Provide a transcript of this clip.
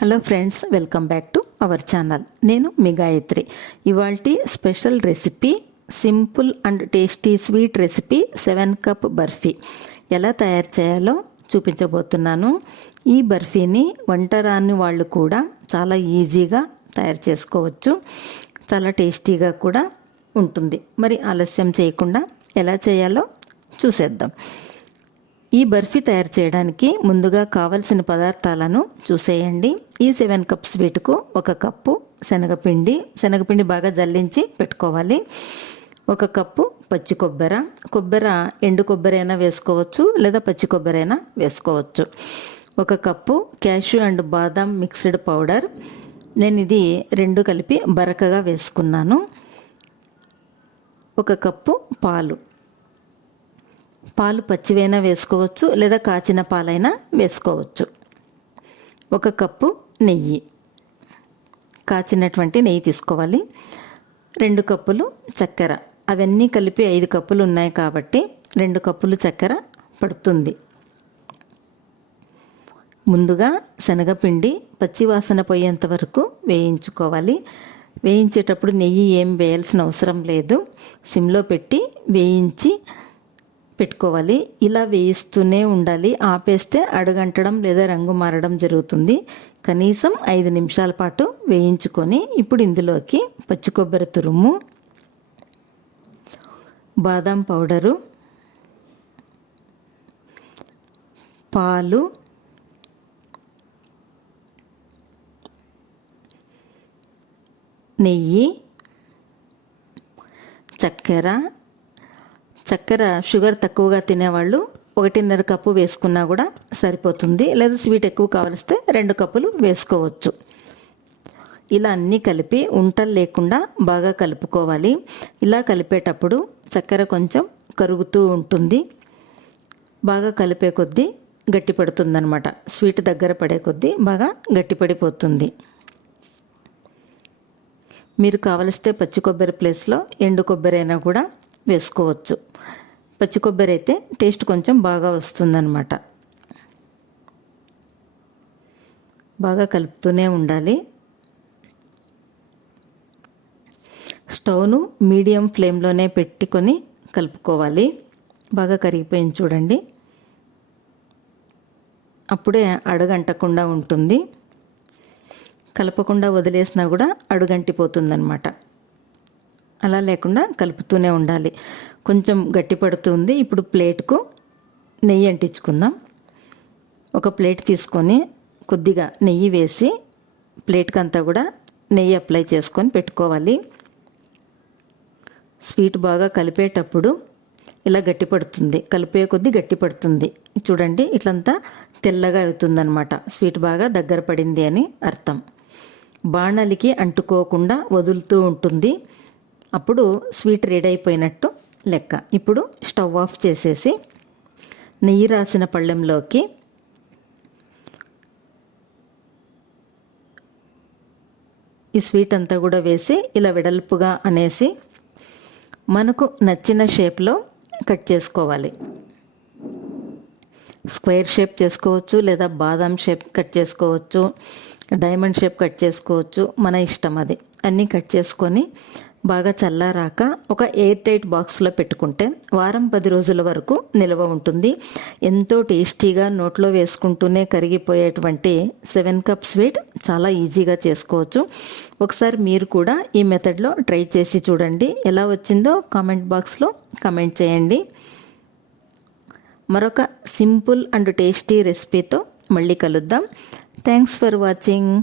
Hello friends welcome back to our channel. నేను మీ గాయత్రి. ఇవాల్టి special recipe simple and tasty sweet recipe seven cup barfi. ఎలా తయారు చేయాలో చూపించబోతున్నాను. ఈ బర్ఫీని వంట రాని వాళ్ళు కూడా చాలా ఈజీగా తయారు చేసుకోవచ్చు. చాలా టేస్టీగా కూడా ఉంటుంది. మరి ఆలస్యం చేయకుండా ఎలా చేయాలో చూసేద్దాం. ఈ బర్ఫీ తయారు చేయడానికి ముందుగా కావలసిన పదార్థాలను చూసేయండి. ఈ సెవెన్ కప్ స్వీట్కు ఒక కప్పు శనగపిండి శనగపిండి బాగా జల్లించి పెట్టుకోవాలి. ఒక కప్పు పచ్చి కొబ్బరి కొబ్బర ఎండు కొబ్బరి అయినా వేసుకోవచ్చు లేదా పచ్చి కొబ్బరి అయినా వేసుకోవచ్చు. ఒక కప్పు క్యాష్యూ అండ్ బాదాం మిక్స్డ్ పౌడర్. నేను ఇది రెండు కలిపి బరకగా వేసుకున్నాను. ఒక కప్పు పాలు. పాలు పచ్చివైనా వేసుకోవచ్చు లేదా కాచిన పాలైనా వేసుకోవచ్చు. ఒక కప్పు నెయ్యి. కాచినటువంటి నెయ్యి తీసుకోవాలి. రెండు కప్పులు చక్కెర. అవన్నీ కలిపి ఐదు కప్పులు ఉన్నాయి కాబట్టి రెండు కప్పులు చక్కెర పడుతుంది. ముందుగా శనగపిండి పచ్చివాసన పోయేంత వరకు వేయించుకోవాలి. వేయించేటప్పుడు నెయ్యి ఏం వేయాల్సిన అవసరం లేదు. సిమ్లో పెట్టి వేయించి పెట్టుకోవాలి. ఇలా వేయిస్తూనే ఉండాలి. ఆపేస్తే అడుగంటడం లేదా రంగు మారడం జరుగుతుంది. కనీసం ఐదు నిమిషాల పాటు వేయించుకొని ఇప్పుడు ఇందులోకి పచ్చి కొబ్బరి తురుము బాదం పౌడరు పాలు నెయ్యి చక్కెర చక్కెర షుగర్ తక్కువగా తినేవాళ్ళు ఒకటిన్నర కప్పు వేసుకున్నా కూడా సరిపోతుంది. లేదా స్వీట్ ఎక్కువ కావలిస్తే రెండు కప్పులు వేసుకోవచ్చు. ఇలా అన్నీ కలిపి ఉంటలు లేకుండా బాగా కలుపుకోవాలి. ఇలా కలిపేటప్పుడు చక్కెర కొంచెం కరుగుతూ ఉంటుంది. బాగా కలిపే కొద్దీ గట్టిపడుతుందనమాట స్వీట్ దగ్గర పడే కొద్దీ బాగా గట్టిపడిపోతుంది. మీరు కావలిస్తే పచ్చి కొబ్బరి ప్లేస్లో ఎండు కొబ్బరి అయినా కూడా వేసుకోవచ్చు. పచ్చి కొబ్బరి అయితే టేస్ట్ కొంచెం బాగా వస్తుందన్నమాట. బాగా కలుపుతూనే ఉండాలి. స్టవ్ను మీడియం ఫ్లేమ్లోనే పెట్టుకొని కలుపుకోవాలి. బాగా కరిగిపోయింది చూడండి. అప్పుడే అడుగంటకుండా ఉంటుంది. కలపకుండా వదిలేసినా కూడా అడుగంటిపోతుందన్నమాట. అలా లేకుండా కలుపుతూనే ఉండాలి. కొంచెం గట్టి పడుతుంది. ఇప్పుడు ప్లేట్కు నెయ్యి అంటించుకుందాం. ఒక ప్లేట్ తీసుకొని కొద్దిగా నెయ్యి వేసి ప్లేట్కి అంతా కూడా నెయ్యి అప్లై చేసుకొని పెట్టుకోవాలి. స్వీట్ బాగా కలిపేటప్పుడు ఇలా గట్టి పడుతుంది. కలిపే కొద్దీ గట్టి పడుతుంది. చూడండి ఇట్లంతా తెల్లగా అవుతుందన్నమాట. స్వీట్ బాగా దగ్గర పడింది అని అర్థం. బాణలికి అంటుకోకుండా వదులుతూ ఉంటుంది. అప్పుడు స్వీట్ రెడీ అయిపోయినట్టు లెక్క. ఇప్పుడు స్టవ్ ఆఫ్ చేసేసి నెయ్యి రాసిన పళ్ళెంలోకి ఈ స్వీట్ అంతా కూడా వేసి ఇలా వెడల్పుగా అనేసి మనకు నచ్చిన షేప్లో కట్ చేసుకోవాలి. స్క్వేర్ షేప్ చేసుకోవచ్చు లేదా బాదాం షేప్ కట్ చేసుకోవచ్చు డైమండ్ షేప్ కట్ చేసుకోవచ్చు మన ఇష్టం అది. అన్నీ కట్ చేసుకొని బాగా చల్లారాక ఒక ఎయిర్ టైట్ బాక్స్లో పెట్టుకుంటే వారం పది రోజుల వరకు నిల్వ ఉంటుంది. ఎంతో టేస్టీగా నోట్లో వేసుకుంటూనే కరిగిపోయేటువంటి సెవెన్ కప్ స్వీట్ చాలా ఈజీగా చేసుకోవచ్చు. ఒకసారి మీరు కూడా ఈ మెథడ్లో ట్రై చేసి చూడండి. ఎలా వచ్చిందో కామెంట్ బాక్స్లో కమెంట్ చేయండి. మరొక సింపుల్ అండ్ టేస్టీ రెసిపీతో మళ్ళీ కలుద్దాం. Thanks for watching.